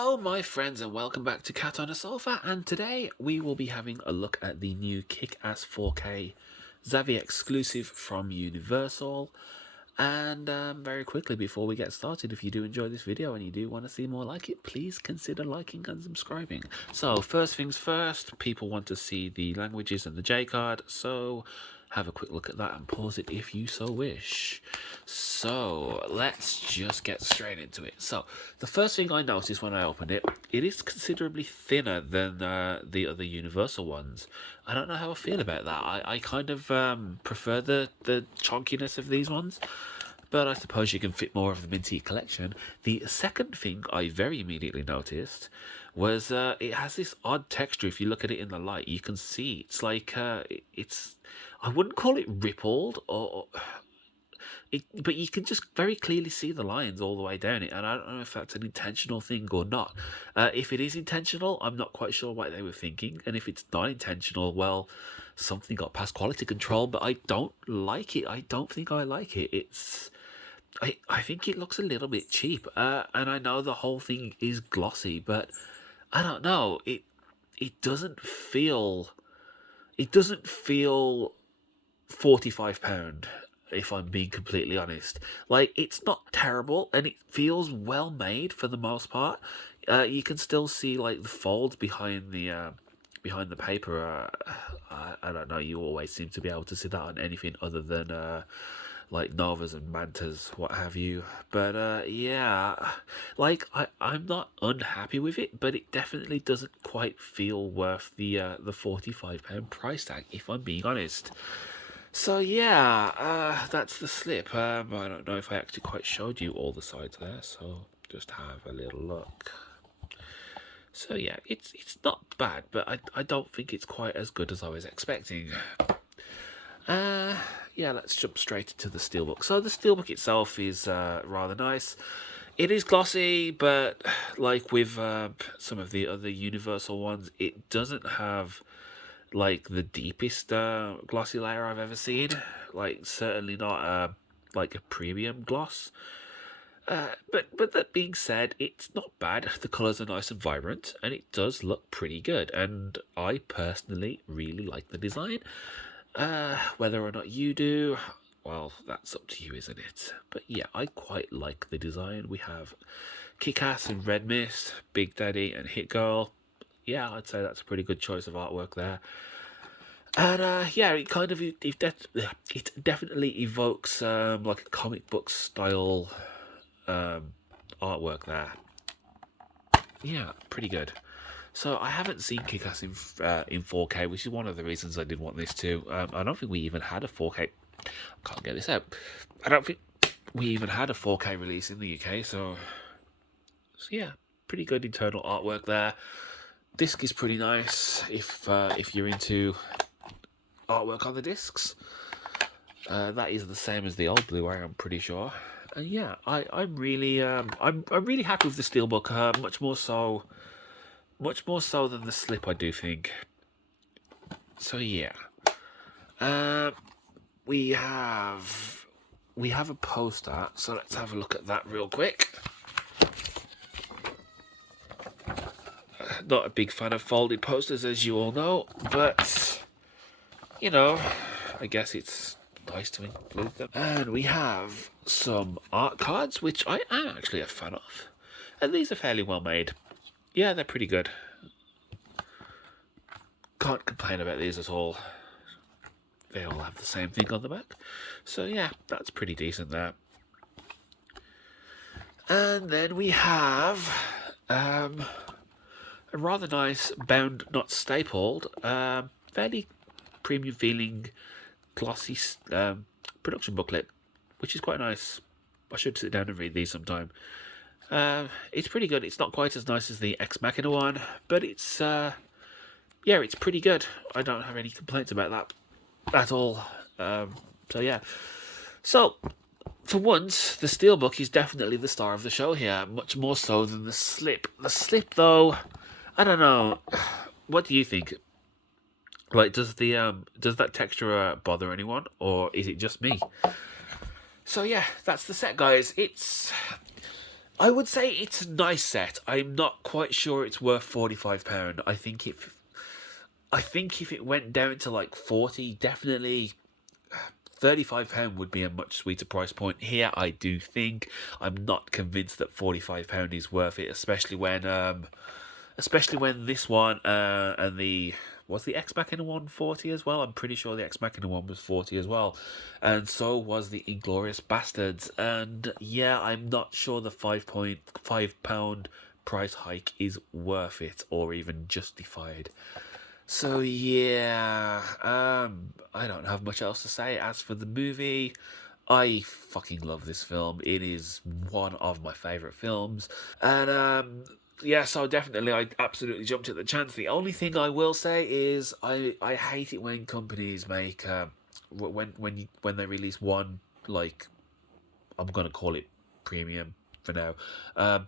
Hello my friends and welcome back to Cat on a Sofa, and today we will be having a look at the new Kick-Ass 4K Zavvi exclusive from Universal. And very quickly before we get started, if you do enjoy this video and you do want to see more like it, please consider liking and subscribing. So first things first, people want to see the languages and the J card, so have a quick look at that and pause it if you so wish. So let's just get straight into it. So the first thing I noticed when I opened it, it is considerably thinner than the other Universal ones. I don't know how I feel about that. I kind of prefer the chunkiness of these ones, but I suppose you can fit more of them into your collection. The second thing I very immediately noticed was it has this odd texture. If you look at it in the light, you can see it's like it's. I wouldn't call it rippled but you can just very clearly see the lines all the way down it, and I don't know if that's an intentional thing or not. If it is intentional, I'm not quite sure what they were thinking, and if it's not intentional, well, something got past quality control, but I don't like it. I don't think I like it. I think it looks a little bit cheap, and I know the whole thing is glossy, but I don't know. It doesn't feel. It doesn't feel £45, if I'm being completely honest. Like, it's not terrible, and it feels well made for the most part. You can still see like the folds behind the paper. I don't know. You always seem to be able to see that on anything other than like Novas and Mantas, what have you. But yeah, like I'm not unhappy with it, but it definitely doesn't quite feel worth the £45 price tag, if I'm being honest. So yeah, that's the slip. I don't know if I actually quite showed you all the sides there, so just have a little look. So yeah, it's not bad, but I don't think it's quite as good as I was expecting. Yeah, let's jump straight into the Steelbook. So the Steelbook itself is rather nice. It is glossy, but like with some of the other Universal ones, it doesn't have like the deepest glossy layer I've ever seen. Like certainly not like a premium gloss. But that being said, it's not bad. The colours are nice and vibrant, and it does look pretty good. And I personally really like the design. Whether or not you do, well, that's up to you, isn't it? But yeah, I quite like the design. We have Kick-Ass and Red Mist, Big Daddy and Hit Girl. Yeah, I'd say that's a pretty good choice of artwork there. And yeah, it kind of it definitely evokes like a comic book style artwork there. Yeah, pretty good. So I haven't seen Kick-Ass in 4K, which is one of the reasons I did want this too. I don't think we even had a 4K. Can't get this out. I don't think we even had a 4K release in the UK. So yeah, pretty good internal artwork there. Disc is pretty nice if you're into artwork on the discs. That is the same as the old Blu-ray, I'm pretty sure. And yeah, I'm really happy with the Steelbook. Much more so than the slip, I do think. So yeah, we have a poster. So let's have a look at that real quick. Not a big fan of folded posters, as you all know, but you know, I guess it's nice to include them. And we have some art cards, which I am actually a fan of, and these are fairly well made. Yeah, they're pretty good. Can't complain about these at all. They all have the same thing on the back. So yeah, that's pretty decent there. And then we have a rather nice bound, not stapled, fairly premium feeling glossy production booklet, which is quite nice. I should sit down and read these sometime. It's pretty good. It's not quite as nice as the Ex Machina one, but it's yeah, it's pretty good. I don't have any complaints about that at all. So yeah. So for once, the Steelbook is definitely the star of the show here, much more so than the slip. The slip, though, I don't know. What do you think? Like, does that texture bother anyone, or is it just me? So yeah, that's the set, guys. I would say it's a nice set. I'm not quite sure it's worth £45. I think if it went down to like 40, definitely £35 would be a much sweeter price point. Here I do think I'm not convinced that £45 is worth it, especially when this one and the was the Ex Machina one 40 as well. I'm pretty sure the Ex Machina one was 40 as well, and so was the Inglorious Bastards. And yeah, I'm not sure the £5 price hike is worth it or even justified. So yeah, I don't have much else to say. As for the movie, I fucking love this film. It is one of my favorite films, and yeah, so definitely, I absolutely jumped at the chance. The only thing I will say is I hate it when companies make when they release one, like, I'm gonna call it premium for now,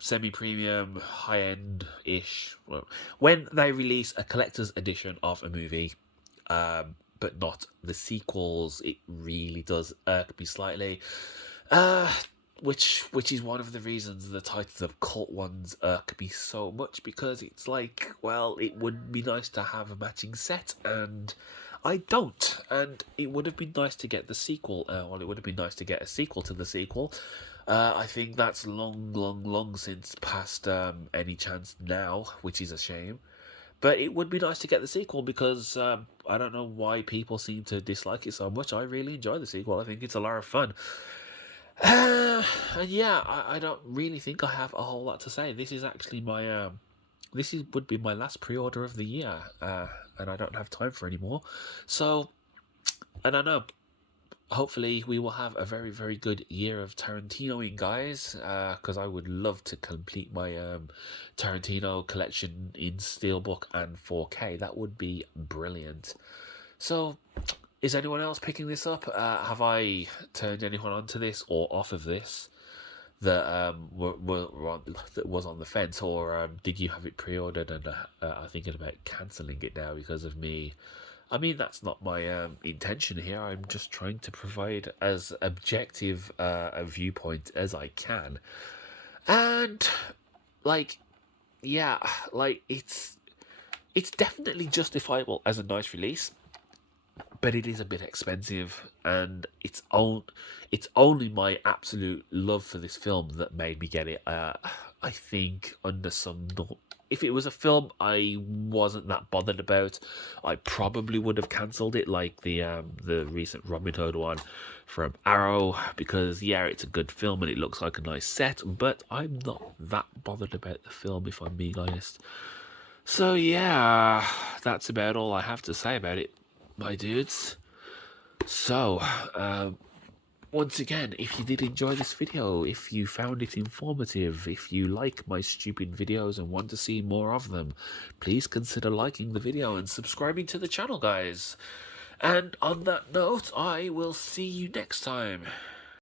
semi-premium, high-end ish. Well, when they release a collector's edition of a movie, but not the sequels, it really does irk me slightly. Uh, which is one of the reasons the titles of cult ones irk me so much, because it's like, well, it would be nice to have a matching set, and I don't. And it would have been nice to get the sequel. Well, it would have been nice to get a sequel to the sequel. I think that's long, long, long since past any chance now, which is a shame. But it would be nice to get the sequel, because I don't know why people seem to dislike it so much. I really enjoy the sequel. I think it's a lot of fun. And yeah, I don't really think I have a whole lot to say. This is actually would be my last pre-order of the year, and I don't have time for any more. So I don't know. Hopefully, we will have a very, very good year of Tarantinoing, guys. Because I would love to complete my Tarantino collection in Steelbook and 4K. That would be brilliant. So, is anyone else picking this up? Have I turned anyone onto this or off of this that that was on the fence, or did you have it pre-ordered and are thinking about cancelling it now because of me? I mean, that's not my intention here. I'm just trying to provide as objective a viewpoint as I can, and like, yeah, like it's definitely justifiable as a nice release, but it is a bit expensive, and it's only my absolute love for this film that made me get it. I think under some if it was a film I wasn't that bothered about, I probably would have cancelled it, like the recent Robin Hood one from Arrow, because yeah, it's a good film and it looks like a nice set, but I'm not that bothered about the film, if I'm being honest. So yeah, that's about all I have to say about it, my dudes. So, once again, if you did enjoy this video, if you found it informative, if you like my stupid videos and want to see more of them, please consider liking the video and subscribing to the channel, guys. And on that note, I will see you next time.